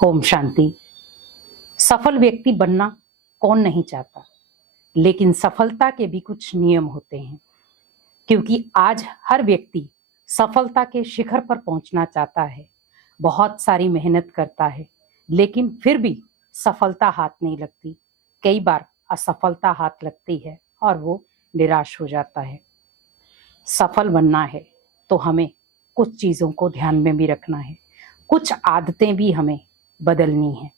ओम शांति। सफल व्यक्ति बनना कौन नहीं चाहता, लेकिन सफलता के भी कुछ नियम होते हैं। क्योंकि आज हर व्यक्ति सफलता के शिखर पर पहुंचना चाहता है, बहुत सारी मेहनत करता है, लेकिन फिर भी सफलता हाथ नहीं लगती। कई बार असफलता हाथ लगती है और वो निराश हो जाता है। सफल बनना है तो हमें कुछ चीज़ों को ध्यान में भी रखना है, कुछ आदतें भी हमें बदलनी है।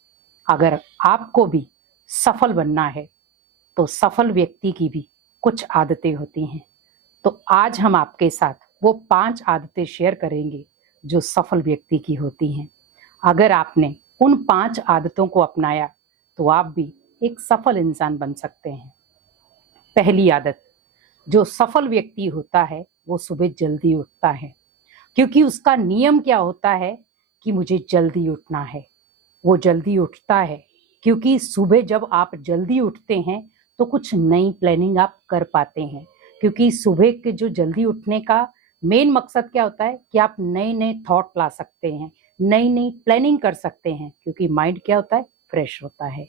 अगर आपको भी सफल बनना है तो सफल व्यक्ति की भी कुछ आदतें होती हैं। तो आज हम आपके साथ वो 5 आदतें शेयर करेंगे जो सफल व्यक्ति की होती हैं। अगर आपने उन 5 आदतों को अपनाया तो आप भी एक सफल इंसान बन सकते हैं। पहली आदत, जो सफल व्यक्ति होता है वो सुबह जल्दी उठता है, क्योंकि उसका नियम क्या होता है कि मुझे जल्दी उठना है। वो जल्दी उठता है क्योंकि सुबह जब आप जल्दी उठते हैं तो कुछ नई प्लानिंग आप कर पाते हैं। क्योंकि सुबह के जो जल्दी उठने का मेन मकसद क्या होता है कि आप नए नए थॉट ला सकते हैं, नई नई प्लानिंग कर सकते हैं। क्योंकि माइंड क्या होता है, फ्रेश होता है।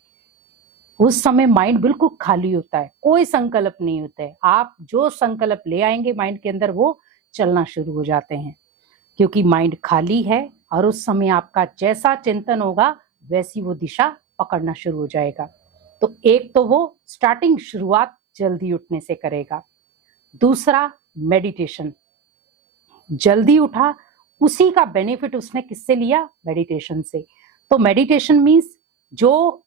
उस समय माइंड बिल्कुल खाली होता है, कोई संकल्प नहीं होता है। आप जो संकल्प ले आएंगे माइंड के अंदर वो चलना शुरू हो जाते हैं, क्योंकि माइंड खाली है। और उस समय आपका जैसा चिंतन होगा वैसी वो दिशा पकड़ना शुरू हो जाएगा। तो एक तो वो स्टार्टिंग शुरुआत जल्दी उठने से करेगा। दूसरा, मेडिटेशन। जल्दी उठा, उसी का बेनिफिट उसने किससे लिया? मेडिटेशन से। तो मेडिटेशन मीन्स जो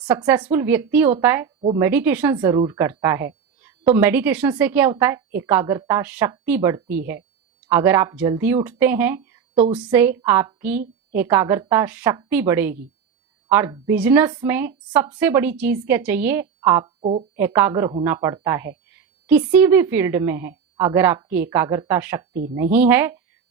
सक्सेसफुल व्यक्ति होता है वो मेडिटेशन जरूर करता है। तो मेडिटेशन से क्या होता है? एकाग्रता शक्ति बढ़ती है। अगर आप जल्दी उठते हैं तो उससे आपकी एकाग्रता शक्ति बढ़ेगी। और बिजनेस में सबसे बड़ी चीज क्या चाहिए? आपको एकाग्र होना पड़ता है। किसी भी फील्ड में है, अगर आपकी एकाग्रता शक्ति नहीं है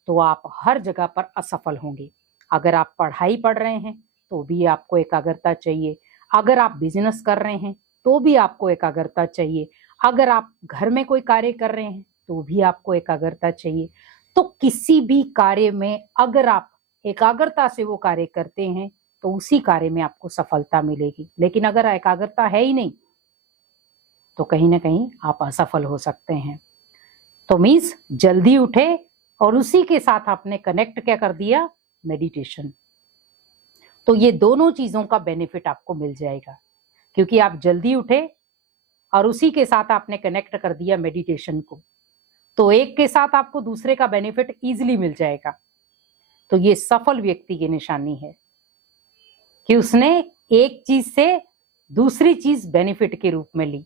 तो आप हर जगह पर असफल होंगे। अगर आप पढ़ाई पढ़ रहे हैं तो भी आपको एकाग्रता चाहिए। अगर आप बिजनेस कर रहे हैं तो भी आपको एकाग्रता चाहिए। अगर आप घर में कोई कार्य कर रहे हैं तो भी आपको एकाग्रता चाहिए। तो किसी भी कार्य में अगर आप एकाग्रता से वो कार्य करते हैं तो उसी कार्य में आपको सफलता मिलेगी। लेकिन अगर एकाग्रता है ही नहीं तो कहीं ना कहीं आप असफल हो सकते हैं। तो मीन्स जल्दी उठे और उसी के साथ आपने कनेक्ट क्या कर दिया? मेडिटेशन। तो ये दोनों चीजों का बेनिफिट आपको मिल जाएगा, क्योंकि आप जल्दी उठे और उसी के साथ आपने कनेक्ट कर दिया मेडिटेशन को। तो एक के साथ आपको दूसरे का बेनिफिट इजीली मिल जाएगा। तो ये सफल व्यक्ति की निशानी है कि उसने एक चीज से दूसरी चीज बेनिफिट के रूप में ली।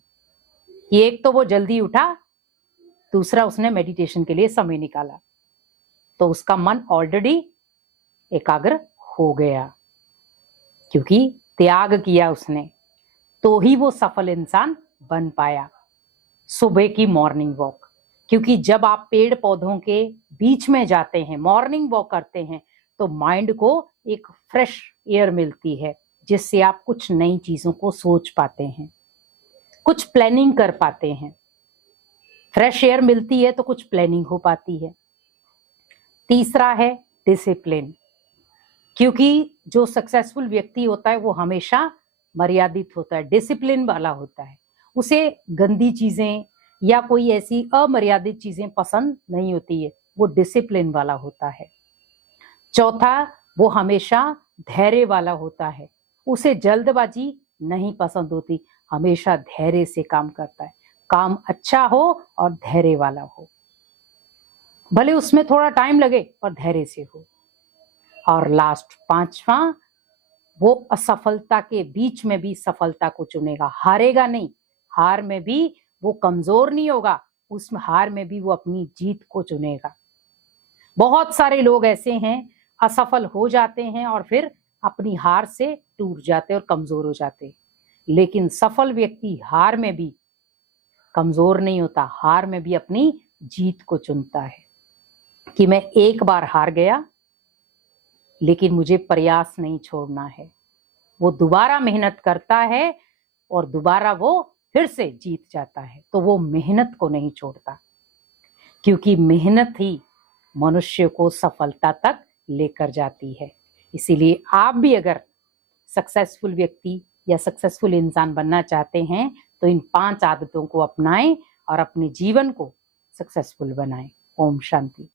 कि एक तो वो जल्दी उठा, दूसरा उसने मेडिटेशन के लिए समय निकाला, तो उसका मन ऑलरेडी एकाग्र हो गया। क्योंकि त्याग किया उसने, तो ही वो सफल इंसान बन पाया। सुबह की मॉर्निंग वॉक, क्योंकि जब आप पेड़ पौधों के बीच में जाते हैं, मॉर्निंग वॉक करते हैं, तो माइंड को एक फ्रेश एयर मिलती है, जिससे आप कुछ नई चीजों को सोच पाते हैं, कुछ प्लानिंग कर पाते हैं। फ्रेश एयर मिलती है तो कुछ प्लानिंग हो पाती है। तीसरा है डिसिप्लिन, क्योंकि जो सक्सेसफुल व्यक्ति होता है वो हमेशा मर्यादित होता है, डिसिप्लिन वाला होता है। उसे गंदी चीजें या कोई ऐसी अमर्यादित चीजें पसंद नहीं होती है, वो डिसिप्लिन वाला होता है। चौथा, वो हमेशा धैर्य वाला होता है। उसे जल्दबाजी नहीं पसंद होती, हमेशा धैर्य से काम करता है। काम अच्छा हो और धैर्य वाला हो, भले उसमें थोड़ा टाइम लगे पर धैर्य से हो। और लास्ट, पांचवा, वो असफलता के बीच में भी सफलता को चुनेगा, हारेगा नहीं। हार में भी वो कमजोर नहीं होगा, उसमें हार में भी वो अपनी जीत को चुनेगा। बहुत सारे लोग ऐसे हैं असफल हो जाते हैं और फिर अपनी हार से टूट जाते और कमजोर हो जाते, लेकिन सफल व्यक्ति हार में भी कमजोर नहीं होता, हार में भी अपनी जीत को चुनता है कि मैं एक बार हार गया लेकिन मुझे प्रयास नहीं छोड़ना है। वो दोबारा मेहनत करता है और दोबारा वो फिर से जीत जाता है। तो वो मेहनत को नहीं छोड़ता, क्योंकि मेहनत ही मनुष्य को सफलता तक लेकर जाती है। इसीलिए आप भी अगर सक्सेसफुल व्यक्ति या सक्सेसफुल इंसान बनना चाहते हैं तो इन 5 आदतों को अपनाएं और अपने जीवन को सक्सेसफुल बनाएं। ओम शांति।